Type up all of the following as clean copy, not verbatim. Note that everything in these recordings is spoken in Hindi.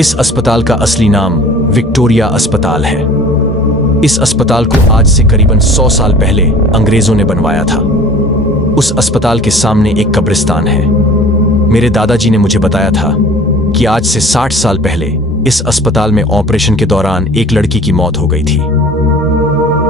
इस अस्पताल का असली नाम विक्टोरिया अस्पताल है। इस अस्पताल को आज से करीबन 100 साल पहले अंग्रेजों ने बनवाया था। उस अस्पताल के सामने एक कब्रिस्तान है। मेरे दादाजी ने मुझे बताया था कि आज से 60 साल पहले इस अस्पताल में ऑपरेशन के दौरान एक लड़की की मौत हो गई थी।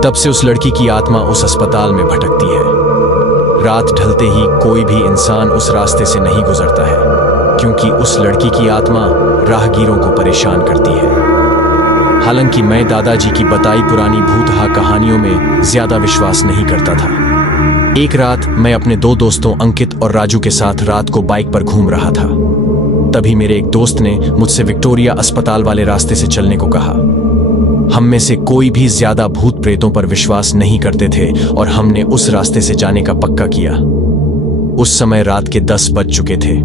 तब से उस लड़की की आत्मा उस अस्पताल में भटकती है। रात ढलते ही कोई भी इंसान उस रास्ते से नहीं गुजरता है, क्योंकि उस लड़की की आत्मा राहगीरों को परेशान करती है। हालांकि मैं दादाजी की बताई पुरानी भूतहा कहानियों में ज्यादा विश्वास नहीं करता था। एक रात मैं अपने 2 दोस्तों अंकित और राजू के साथ रात को बाइक पर घूम रहा था। तभी मेरे एक दोस्त ने मुझसे विक्टोरिया अस्पताल वाले रास्ते से चलने को कहा। हम में से कोई भी ज्यादा भूत प्रेतों पर विश्वास नहीं करते थे और हमने उस रास्ते से जाने का पक्का किया। उस समय रात के 10 बज चुके थे।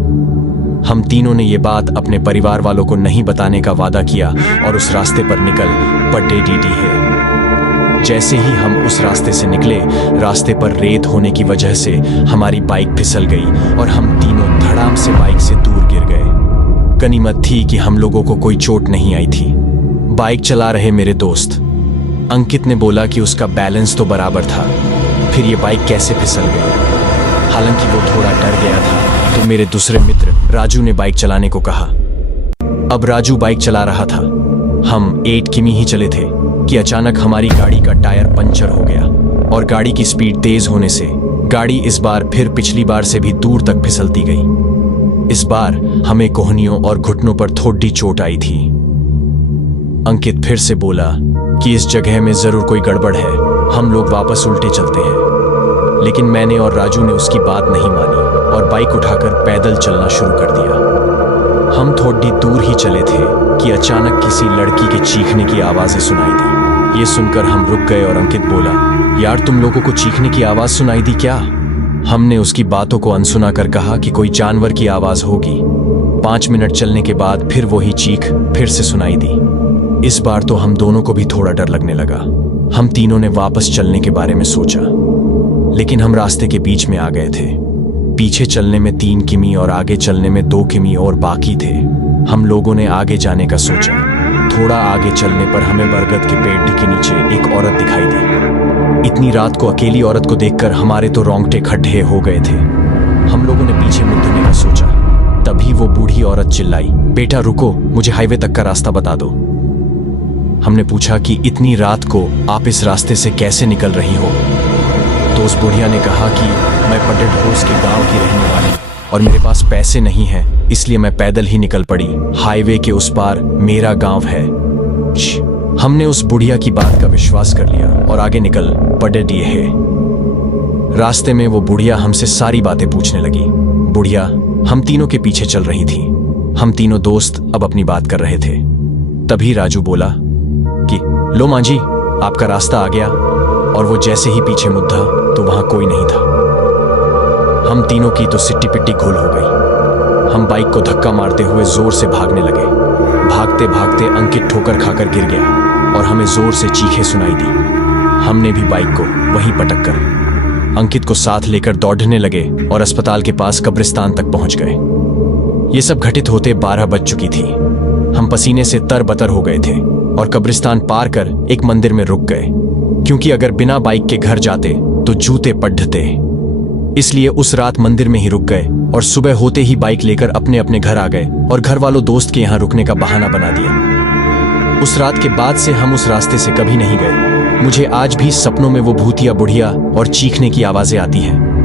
हम तीनों ने ये बात अपने परिवार वालों को नहीं बताने का वादा किया और उस रास्ते पर निकल पड़े डीडी है। जैसे ही हम उस रास्ते से निकले, रास्ते पर रेत होने की वजह से हमारी बाइक फिसल गई और हम तीनों धड़ाम से बाइक से दूर गिर गए। गनीमत थी कि हम लोगों को कोई चोट नहीं आई थी। बाइक चला रहे मेरे दोस्त अंकित ने बोला कि उसका बैलेंस तो बराबर था, फिर ये बाइक कैसे फिसल गई। हालांकि वो थोड़ा डर गया था, तो मेरे दूसरे मित्र राजू ने बाइक चलाने को कहा। अब राजू बाइक चला रहा था। हम 8 किमी ही चले थे कि अचानक हमारी गाड़ी का टायर पंचर हो गया और गाड़ी की स्पीड तेज होने से गाड़ी इस बार फिर पिछली बार से भी दूर तक फिसलती गई। इस बार हमें कोहनियों और घुटनों पर थोड़ी चोट आई थी। अंकित फिर से बोला कि इस जगह में जरूर कोई गड़बड़ है, हम लोग वापस उल्टे चलते हैं। लेकिन मैंने और राजू ने उसकी बात नहीं मानी और बाइक उठाकर पैदल चलना शुरू कर दिया। हम थोड़ी दूर ही चले थे कि अचानक किसी लड़की के चीखने की आवाजें सुनाई दी। ये सुनकर हम रुक गए और अंकित बोला, यार तुम लोगों को चीखने की आवाज सुनाई दी क्या? हमने उसकी बातों को अनसुना कर कहा कि कोई जानवर की आवाज होगी। 5 मिनट चलने के बाद फिर वही चीख फिर से सुनाई दी। इस बार तो हम दोनों को भी थोड़ा डर लगने लगा। हम तीनों ने वापस चलने के बारे में सोचा, लेकिन हम रास्ते के बीच में आ गए थे। पीछे चलने में 3 किमी और आगे चलने में 2 किमी और बाकी थे। हम लोगों ने आगे जाने का सोचा। थोड़ा आगे चलने पर हमें बरगद के पेड़ के नीचे एक औरत दिखाई दी। इतनी रात को अकेली औरत को देखकर हमारे तो रोंगटे खड़े हो गए थे। हम लोगों ने पीछे मुड़ने का सोचा। तभी वो बूढ़ी औरत चिल्लाई, बेटा रुको, मुझे हाईवे तक का रास्ता बता दो। हमने पूछा कि इतनी रात को आप इस रास्ते से कैसे निकल रही हो? तो उस बुढ़िया ने कहा कि मैं पटेड होस के गांव की रहने वाली और मेरे पास पैसे नहीं हैं, इसलिए मैं पैदल ही निकल पड़ी। हाईवे के उस पार मेरा गांव है। हमने उस बुढ़िया की बात का विश्वास कर लिया और आगे निकल पड़े दिए है। रास्ते में वो बुढ़िया हमसे सारी बातें पूछने लगी। बुढ़िया हम तीनों के पीछे चल रही थी। हम तीनों दोस्त अब अपनी बात कर रहे थे। तभी राजू बोला कि लो मां जी, आपका रास्ता आ गया। और वो जैसे ही पीछे मुद्दा तो वहां कोई नहीं था। हम तीनों की तो सिट्टी पिट्टी घोल हो गई। हम बाइक को धक्का मारते हुए जोर से भागने लगे। भागते भागते अंकित ठोकर खाकर गिर गया और हमें जोर से चीखें सुनाई दी। हमने भी बाइक को वहीं पटक कर अंकित को साथ लेकर दौड़ने लगे और अस्पताल के पास कब्रिस्तान तक पहुंच गए। ये सब घटित होते 12 बज चुकी थी। हम पसीने से तरबतर हो गए थे और कब्रिस्तान पार कर एक मंदिर में रुक गए, क्योंकि अगर बिना बाइक के घर जाते तो जूते पढ़ते। इसलिए उस रात मंदिर में ही रुक गए और सुबह होते ही बाइक लेकर अपने अपने घर आ गए और घर वालों दोस्त के यहाँ रुकने का बहाना बना दिया। उस रात के बाद से हम उस रास्ते से कभी नहीं गए। मुझे आज भी सपनों में वो भूतिया बुढ़िया और चीखने की आवाजें आती हैं।